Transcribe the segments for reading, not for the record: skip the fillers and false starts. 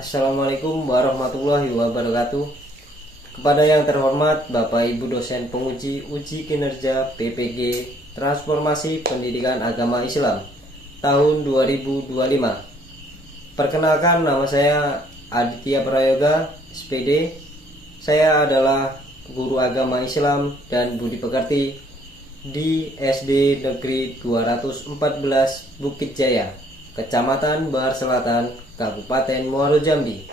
Assalamualaikum warahmatullahi wabarakatuh. Kepada yang terhormat Bapak Ibu dosen penguji uji kinerja PPG Transformasi Pendidikan Agama Islam tahun 2025. Perkenalkan, nama saya Aditya Prayoga, SPD. Saya adalah guru agama Islam dan budi pekerti di SD Negeri 214 Bukit Jaya, Kecamatan Bahar Selatan, Kabupaten Muaro Jambi.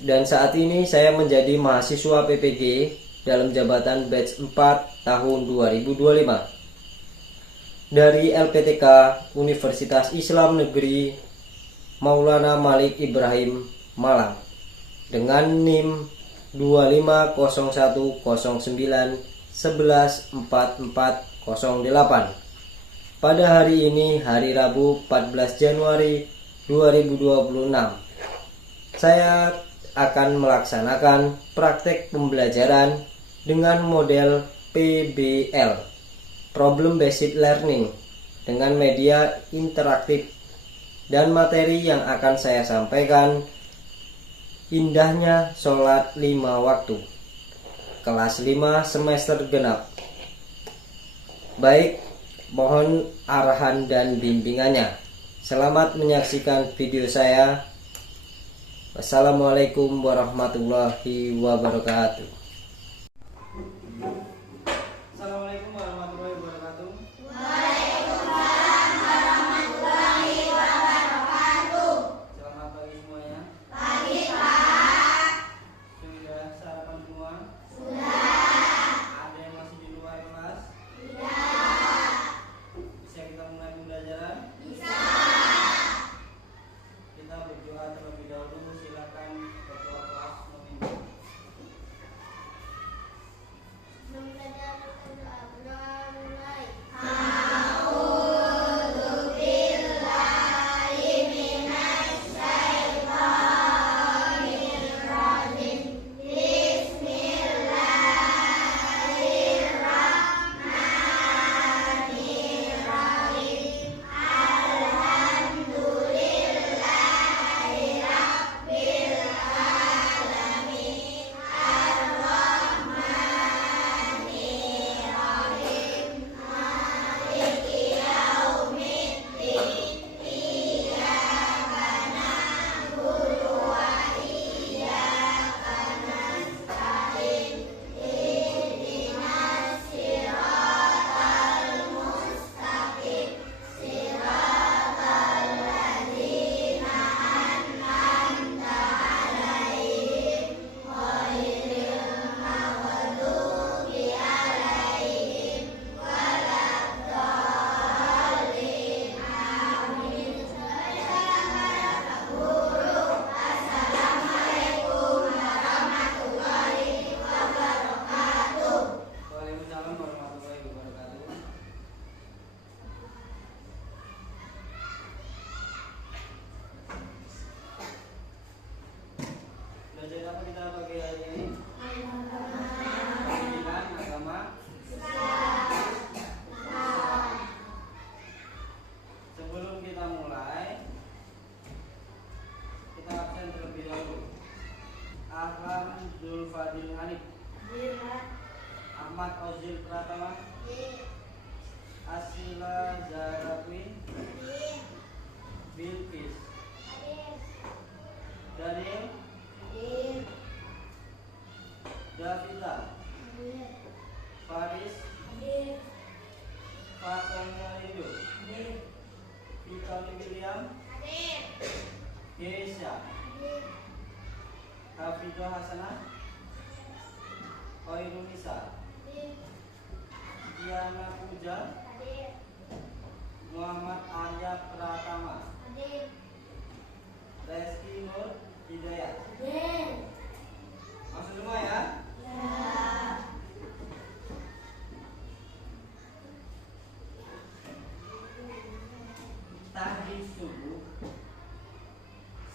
Dan saat ini saya menjadi mahasiswa PPG dalam jabatan batch 4 tahun 2025 dari LPTK Universitas Islam Negeri Maulana Malik Ibrahim Malang dengan NIM 2509114408. Pada hari ini, hari Rabu 14 Januari 2026, saya akan melaksanakan praktek pembelajaran dengan model PBL, Problem Based Learning, dengan media interaktif, dan materi yang akan saya sampaikan indahnya sholat 5 waktu, kelas 5 semester genap. Baik, mohon arahan dan bimbingannya. Selamat menyaksikan video saya. Wassalamualaikum warahmatullahi wabarakatuh. Assalamualaikum warahmatullahi wabarakatuh. Waalaikumsalam warahmatullahi wabarakatuh. Selamat pagi semuanya. Pagi, Pak. Sudah sarapan semua? Sudah. Ada yang masih di luar kelas? Tidak. Bisa kita mulai pembelajaran? Bisa. Kita berdoa terlebih dahulu. Silakan ketua kelas memimpin. Waalaikumsalam warahmatullahi wabarakatuh. Belajar apa kita pagi hari ini? Pendidikan agama. Sebelum kita mulai, kita absen terlebih dahulu. Ahlam Zulfadil Hanif, Ahmad Ozil Pratama, Asila Zaratwi, Bilqis, Daniel, Davila, Faris, Fatomia Lido, Vitali William, Kesha, Hafizoh Hasanah, Khairul Nisa, Diana Puja, Muhammad Arya Pratama, Reski Nur Hidayat. Masuk semua ya? Tahlil subuh.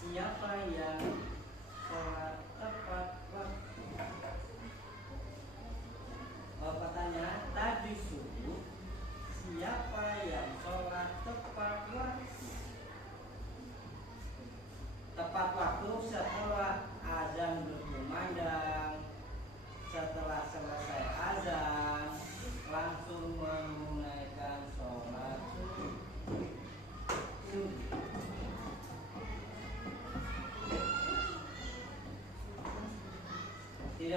Siapa yang sholat tepat waktu? Bapak tanya, tadi subuh siapa yang sholat tepat waktu?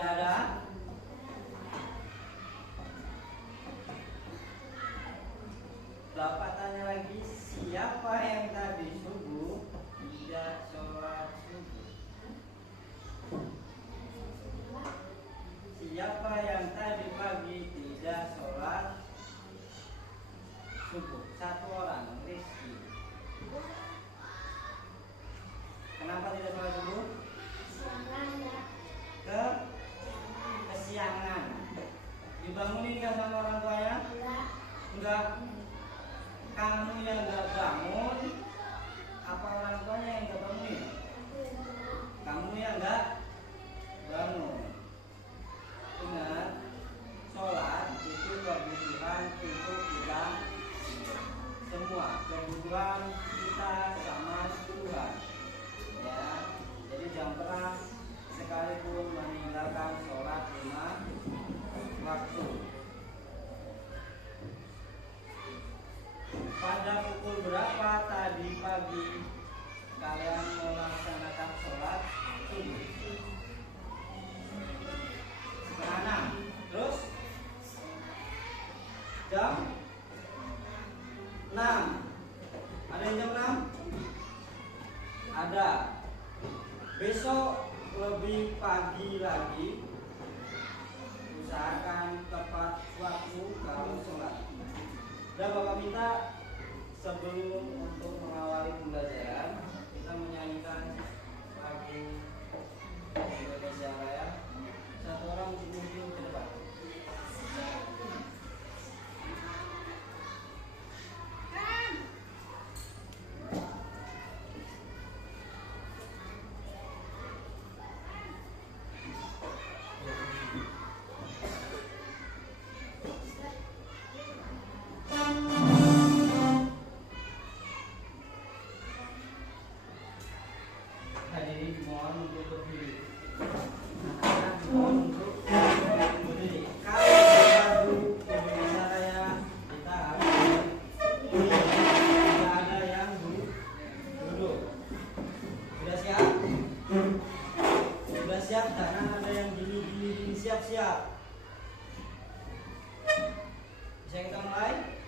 Tidak ada. Bapak tanya lagi, siapa yang tadi subuh tidak sholat subuh? Siapa yang tadi pagi tidak sholat subuh? Satu orang, Rizky. Kenapa tidak sholat subuh? Kesiangan. Dibangunin nggak sama orang tuanya? Enggak. Kamu yang nggak bangun, apa orang tuanya yang nggak bangunin? Kamu yang nggak bangun. Ingat, sholat itu kebutuhan untuk kita semua, kebutuhan kita sama Tuhan. Ya, jadi jangan pernah sekalipun meninggalkan sholat 5 waktu. Pada pukul berapa tadi pagi kalian melaksanakan sholat subuh? 5:30. Terus jam 6. Ada yang jam 6? Ada. Besok lebih pagi lagi, usahakan tepat waktu kalau sholat. Dan Bapak minta sebelum untuk mengawali pembelajaran, kita menyanyikan lagu Indonesia Raya. Satu orang maju ke depan. Hadirin mohon untuk berdiri. Anak-anak mohon untuk berdiri. Kalau lagu Indonesia Raya kita harus berdiri. Tidak ada yang duduk. Sudah siap? Sudah siap? Jangan ada yang gini. Siap-siap. Bisa kita mulai?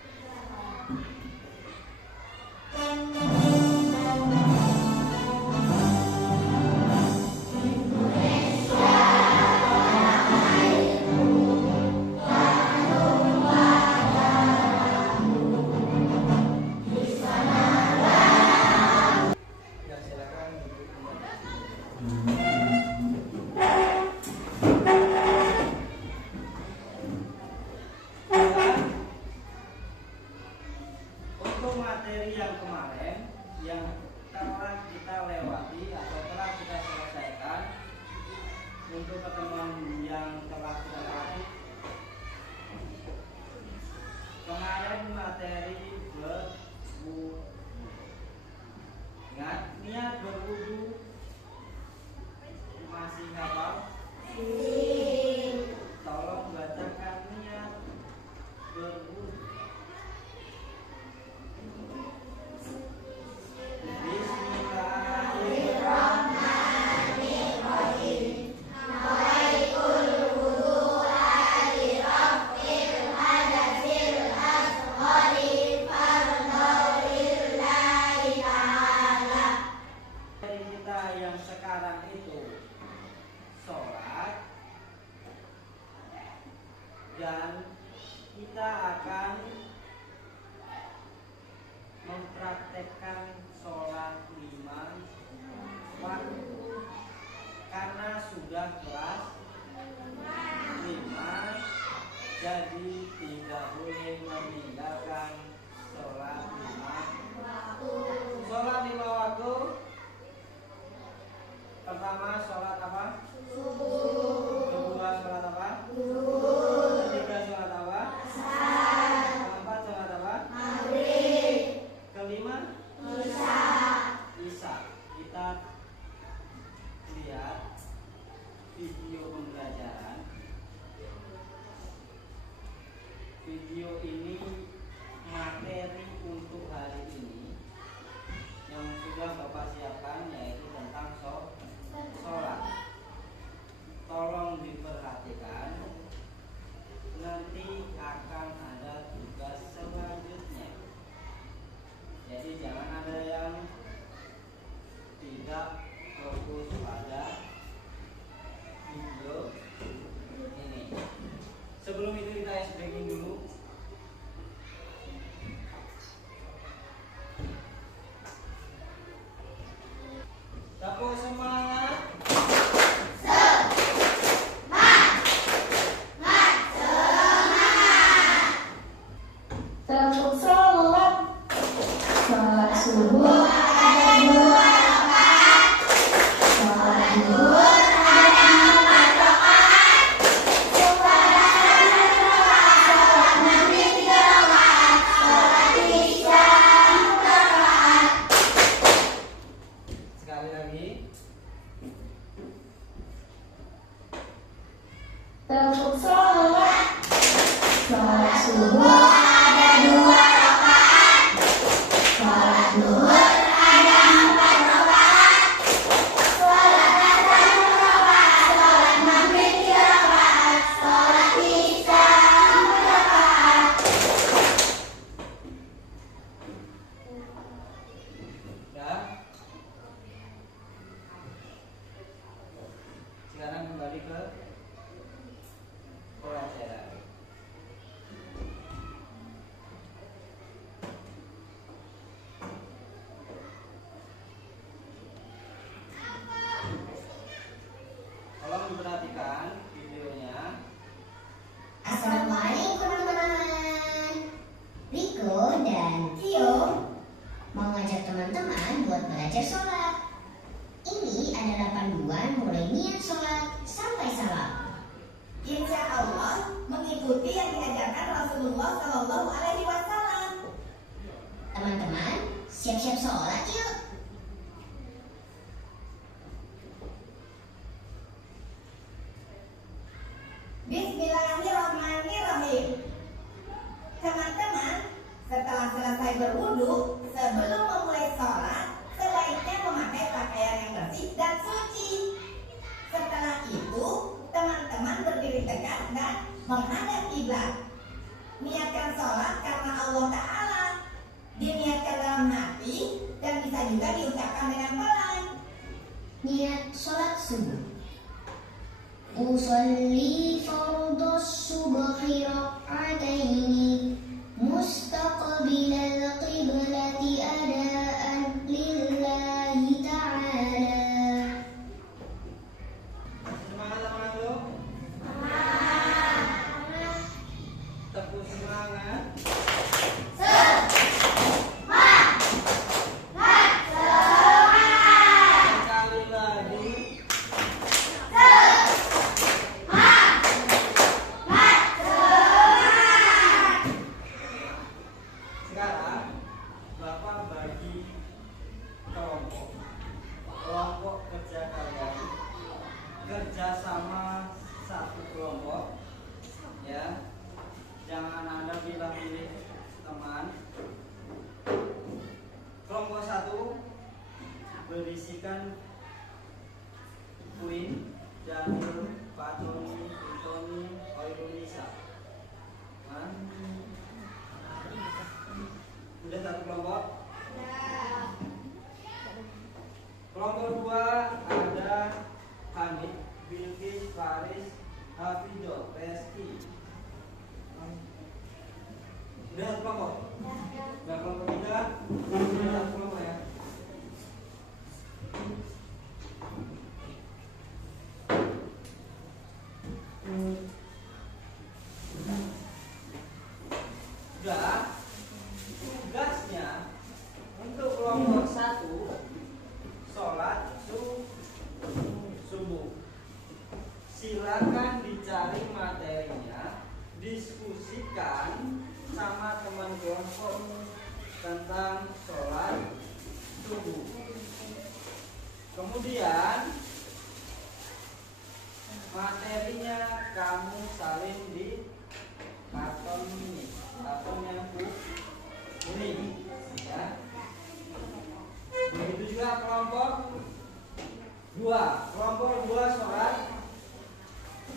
Ya, silakan duduk kembali. Untuk materi yang kemarin yang telah kita lewati atau telah kita selesaikan, untuk pertemuan yang telah kita lewati kemarin materi berwudu. Ingat, niat berwudu masih hafal? Tolong bacakan niat berwudu. Kita yang sekarang itu sholat belajar sholat. Ini adalah panduan mulai niat sholat sampai salam. Insya Allah mengikuti yang diajarkan Rasulullah Shallallahu Alaihi Wasallam. Teman-teman, siap-siap sholat yuk. Bismillahirrahmanirrahim. Teman-teman, setelah selesai berwudu, sebelum memulai sholat, sebaiknya memakai pakaian yang bersih dan suci. Setelah itu, teman-teman berdiri tegak dan menghadap kiblat. Niatkan sholat karena Allah Ta'ala. Diniatkan dalam hati dan bisa juga diucapkan dengan pelan. Niat sholat subuh. Usolli fardhus subhi rak'ataini mustaqbilal qiblati adaan lillahi ta'ala. Semangat anak-anak lo. Tepuk semangat. Sekali lagi. Sekarang Bapak bagi kelompok kerja kalian kerja sama satu kelompok, ya. Jangan Anda pilih teman. Kelompok satu berisikan Queen, Janur, Fatoni, Tony, Oirunisa. Udah satu kelompok? Kelompok dua ada Hamid, Bilkis, Faris, Hafido, Reski. Udah satu kelompok? Udah kelompok tiga? Udah satu kelompok ya? Udah. Tugasnya untuk kelompok satu sholat subuh. Silakan dicari materinya, diskusikan sama teman kelompokmu tentang sholat subuh. Kemudian materinya kamu salin di karton ini, karton yang ini, ya. Begitu juga kelompok dua sholat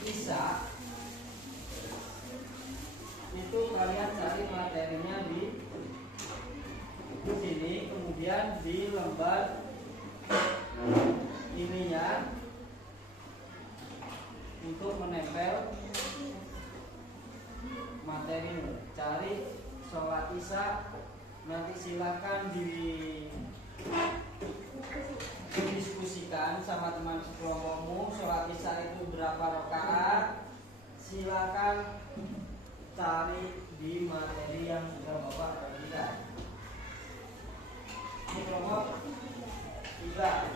Isya. Itu kalian cari materinya di sini, kemudian di lembar ininya untuk menempel materimu. Cari sholat Isya, nanti silakan didiskusikan sama teman sekelompokmu. Sholat Isya itu berapa rakaat? Silakan cari di materi yang sudah Bapak bagikan. Ini kelompok 3.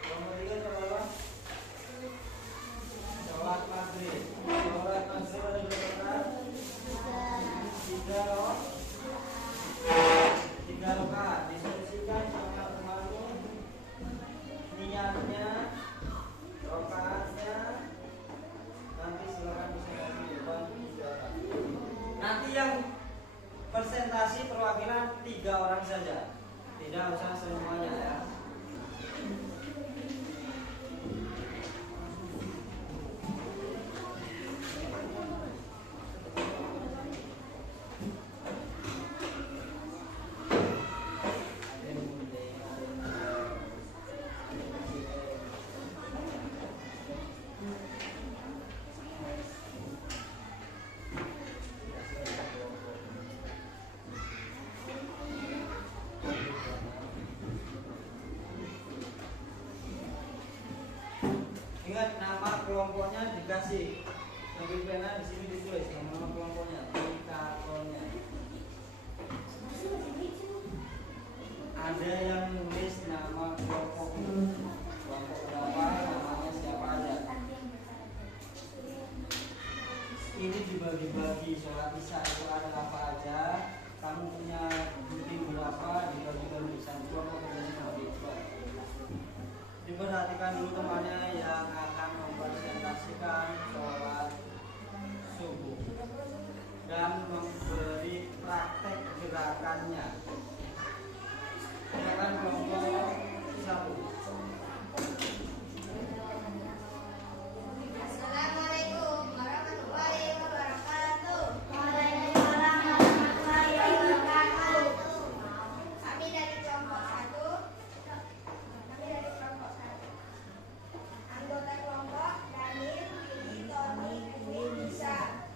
Kelompok 3 apa? Sholat maghrib. Sholat maghrib ada berapa rakaat? 3 rakaat. Diskusikan sama temanmu niatnya, rakaatnya. Nanti silakan presentasi di depan. Nanti yang presentasi perwakilan 3 orang saja, tidak usah semuanya ya. Ingat nama kelompoknya dikasih. Ambil pena di sini ditulis nama kelompoknya, di kartonnya. Ada yang nulis nama perkenalkan dulu temannya yang akan mempresentasikan sholat subuh dan memberi praktek gerakannya. Silakan kelompok 1. Assalamualaikum warahmatullahi wabarakatuh. Waalaikumsalam warahmatullahi wabarakatuh. Kami dari kelompok 1. Anggota kelompok Daniel, Billy, Tony, Dwi, Bisa.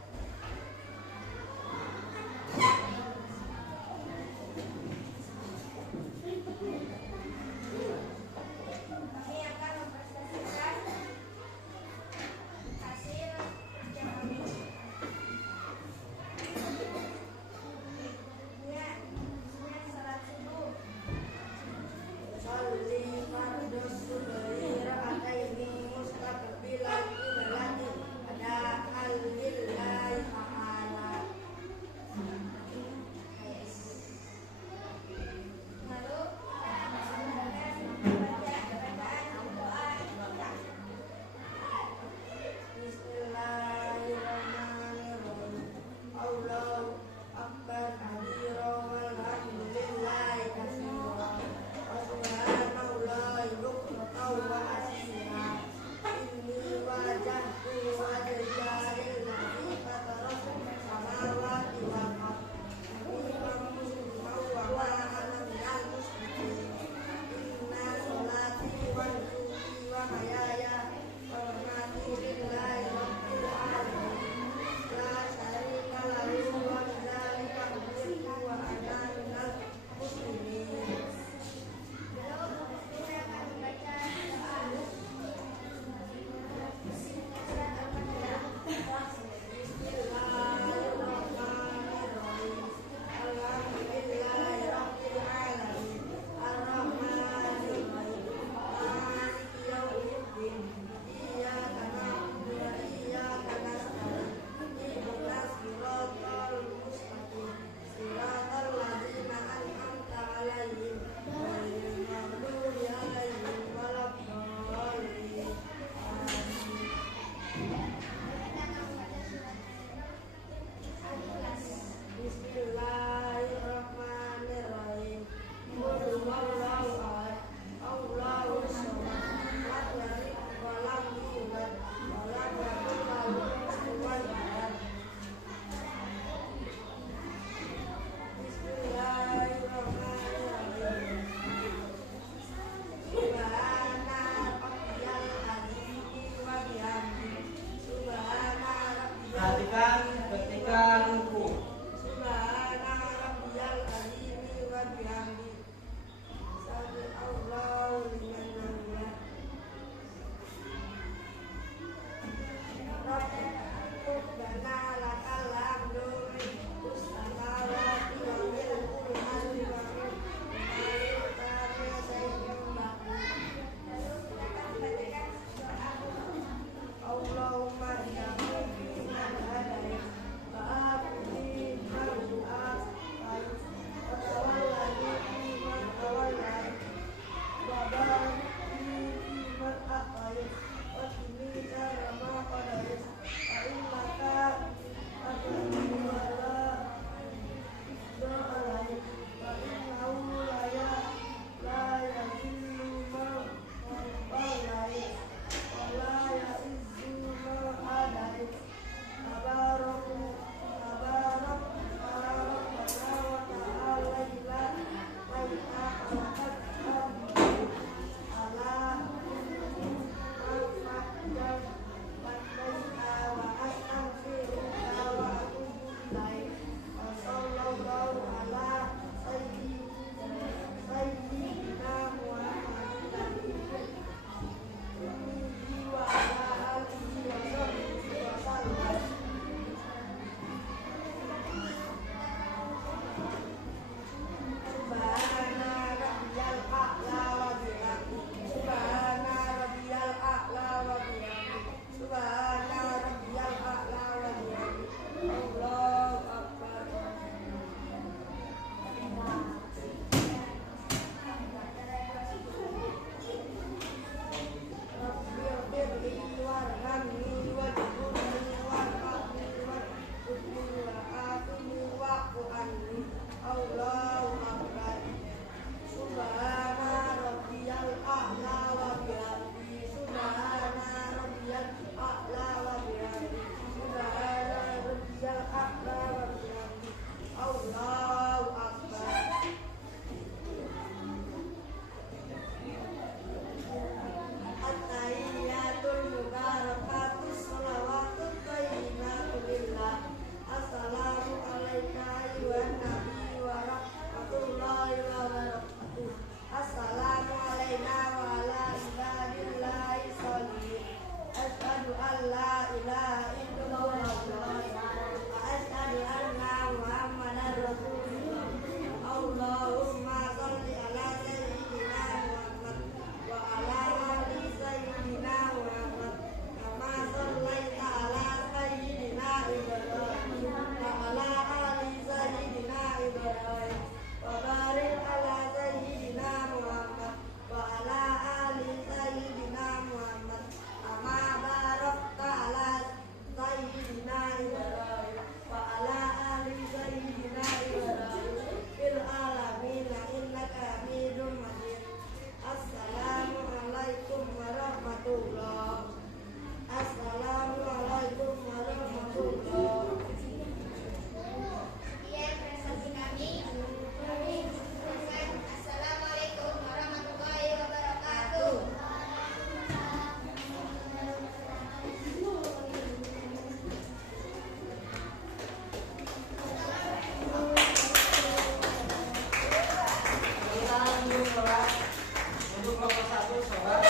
Untuk kelompok 1 sholat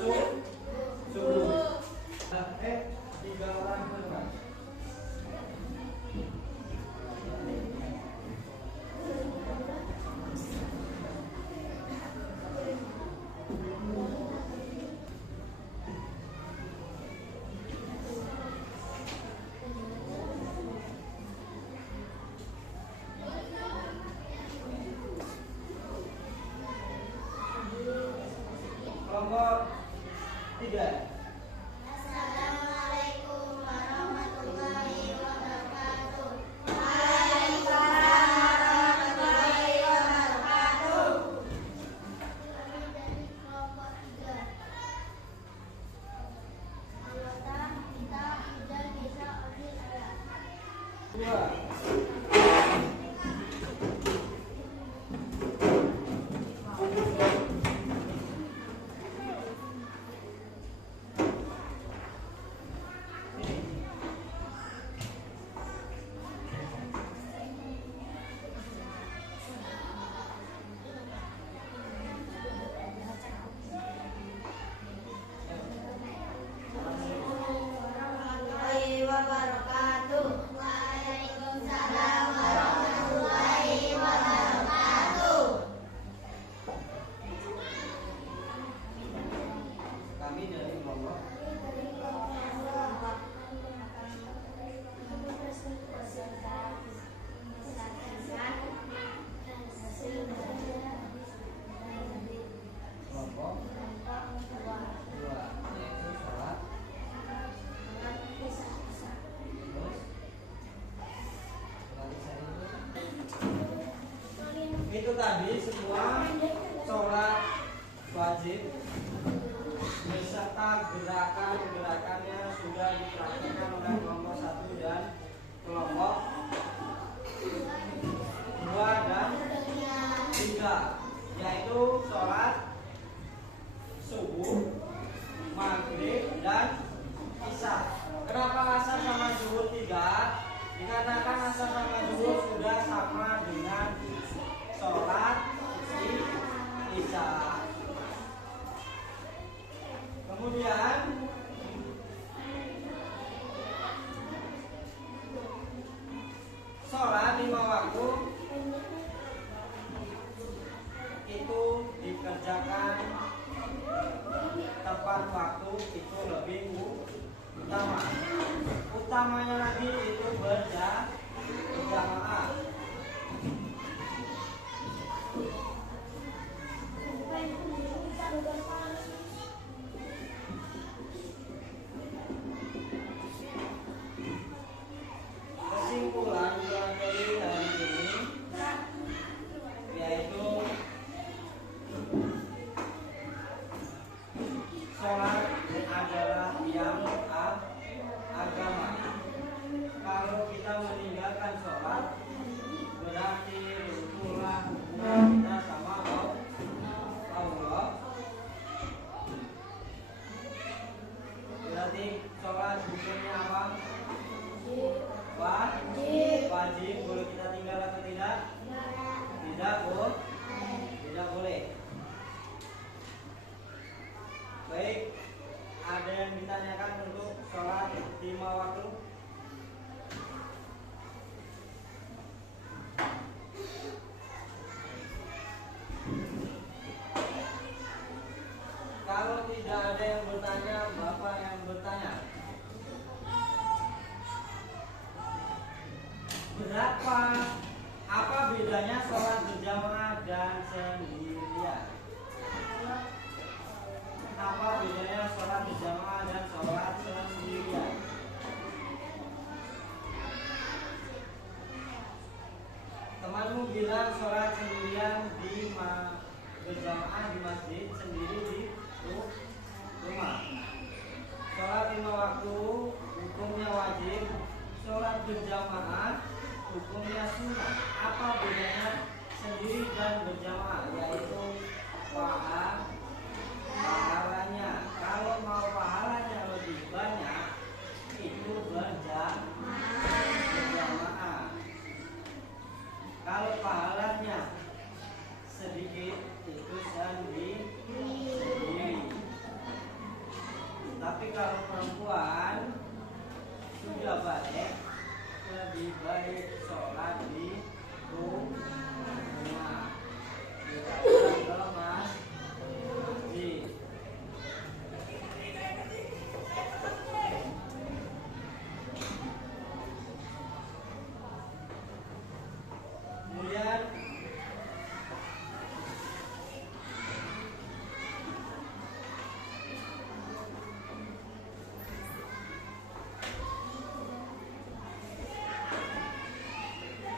subuh. 3 orang ke depan. Kelompok 3. Assalamualaikum warahmatullahi wabarakatuh. Kami dari kelompok 3. Anggota kita dan bisa adil ayat. 2. Warahmatullahi wabarakatuh. Waalaikumsalam warahmatullahi wabarakatuh. Kami dari kelompok kelompok 2 yaitu sholat terus itu tadi semua sholat wajib beserta gerakan-gerakannya sudah dipraktikkan oleh kelompok 1 dan kelompok 2 dan 3, yaitu sholat subuh, maghrib, dan isya. Kenapa asar sama zuhur tidak? Dikarenakan asar sama zuhur sudah sama dengan sholat isya. Kemudian sholat 5 waktu itu dikerjakan tepat waktu itu lebih utama. Utamanya lagi itu berjamaah. Kesimpulan materi hari ini yaitu sholat adalah yang agama. Kalau kita meninggalkan sholat berarti runtuhlah hubungan kita sama Allah. Berarti sholat hukumnya apa? Wajib. Boleh kita tinggal atau tidak? Tidak boleh. Baik, ada yang ditanyakan untuk sholat 5 waktu? Kalau tidak ada yang bertanya, Bapak yang bertanya. Apa bedanya sholat berjamaah dan sendirian? Apa bedanya sholat berjamaah dan sholat sendirian? Temanmu bilang sholat sendirian berjamaah di masjid, sendiri di rumah. Sholat 5 waktu hukumnya wajib, sholat berjamaah hukumnya sunnah. Apa bedanya sendiri dan berjamaah? Yaitu pahalanya. Kalau mau pahalanya lebih banyak itu berjamaah. Kalau pahalanya Tapi kalau perempuan sudah balik, lebih baik sholat di rumah. Kalau mas, di kemudian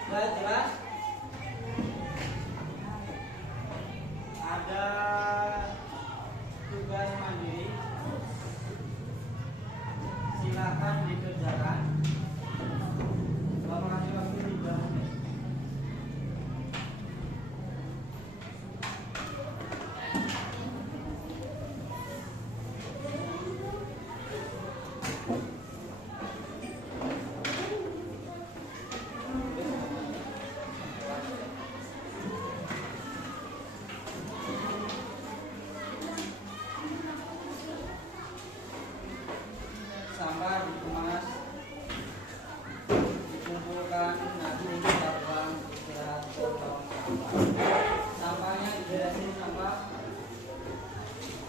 jelas ada tugas mandiri, silakan dikerjakan. Bapak kasih waktu 3 menit. Sampah dikemas, dikumpulkan, nanti kita buang istirahat tong sampah. Sampahnya diberesin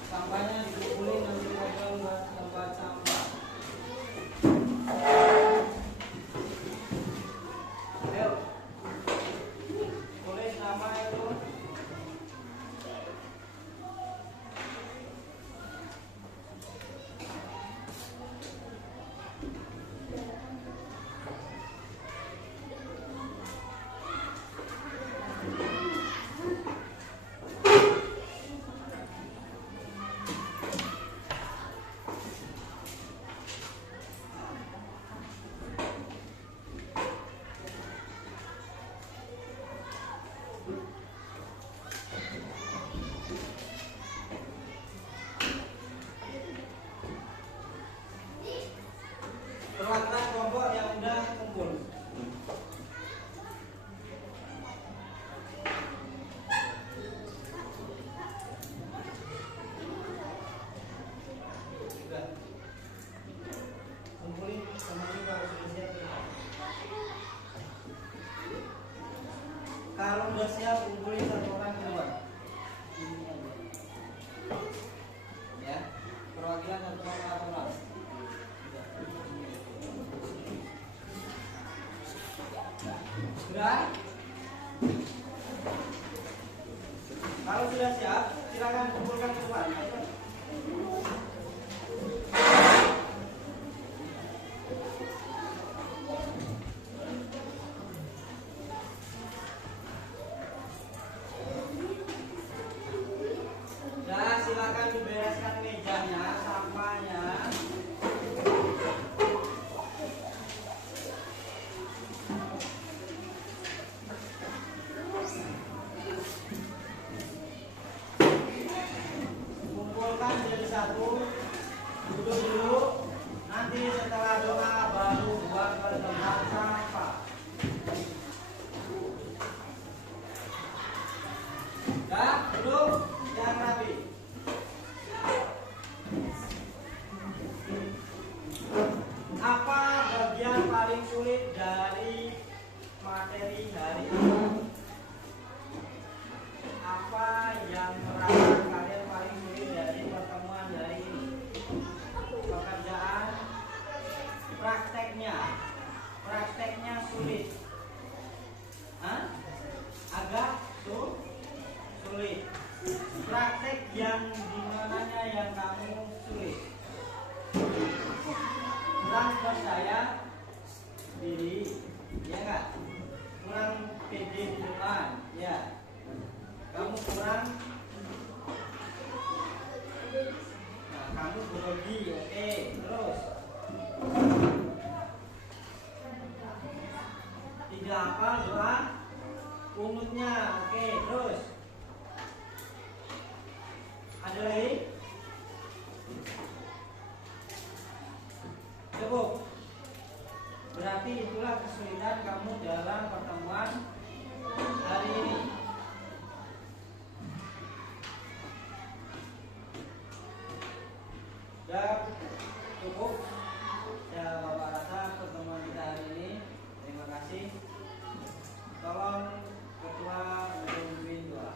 sampahnya dikumpulin, nanti kita buat tempat sampah. Ayo, tulis nama itu. Perwakilan kelompok yang udah kumpul. Sudah. Kumpulin semuanya kalau sudah siap. Kalau udah siap, kumpulin satu orang keluar. Ini aja. Ya, perwakilan satu orang. Sudah? Kalau sudah siap, silakan kumpulkan keluar. Sudah, silakan dibereskan mejanya, sampahnya. Kumpulkan jadi satu, duduk dulu. Nanti setelah doa baru buang ke tempat sampah. Dah, duduk yang rapi. Apa bagian paling sulit dari materi hari ini? Apa yang merasa kalian paling sulit dari pertemuan hari ini? Pekerjaan prakteknya sulit. Hah? Agak sulit. Praktek yang dimananya yang kamu sulit? Kurang percaya diri, ya enggak? Kurang pede di depan, ya. Kamu kurang, nah, kamu grogi, oke. Terus tidak hafal doa kunutnya, oke. Terus ada lagi? Cukup. Berarti itulah kesulitan kamu dalam pertemuan hari ini. Dan cukup. Ya Bapak rasa pertemuan kita hari ini. Terima kasih. Tolong Ketua memimpin doa.